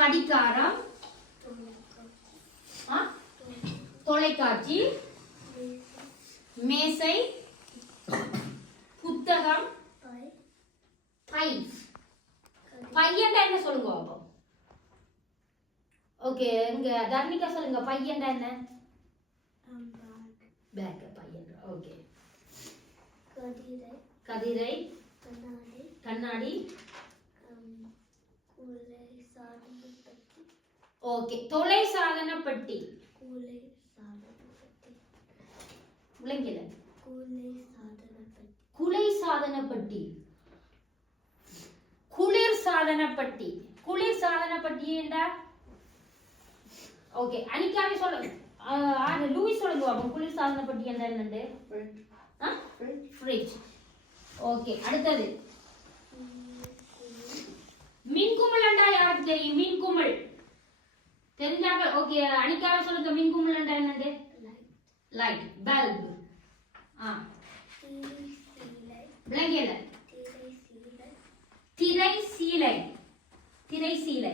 கடிகாரம், தொலைக்காட்சி, மேசை, புத்தகம், பை. பையன்டா என்ன சொல்லுங்க அப்போ? ஓகே, இங்க தர்மிகா சொல்லுங்க, பையன்டா என்ன? பேக். பையன். ஓகே. கதிரை, கண்ணாடி, ஓகே. தொலை சாதன பெட்டி, விளங்கல? குலை சாதன பெட்டி, குளிர் சாதன பெட்டி. குளிர் சாதன பெட்டி ஏண்டா? ஓகே, அனிகாவே சொல்லுங்க. லூயிஸ் சொல்லுங்க அப்போ, குளிர் சாதன பெட்டி என்னன்னு? ஃப்ரிட்ஜ். ஓகே, அடுத்தது மின்குமிழ் என்றா யாருக்கு தெரியும்? மின்குமிழ் தெரிஞ்சாங்க. ஓகே, அனிகாவே சொல்லுங்க, மின்குமிழ் என்றா என்னது? Light, bulb. விளங்கியல? திரை சீலை, திரை சீலை.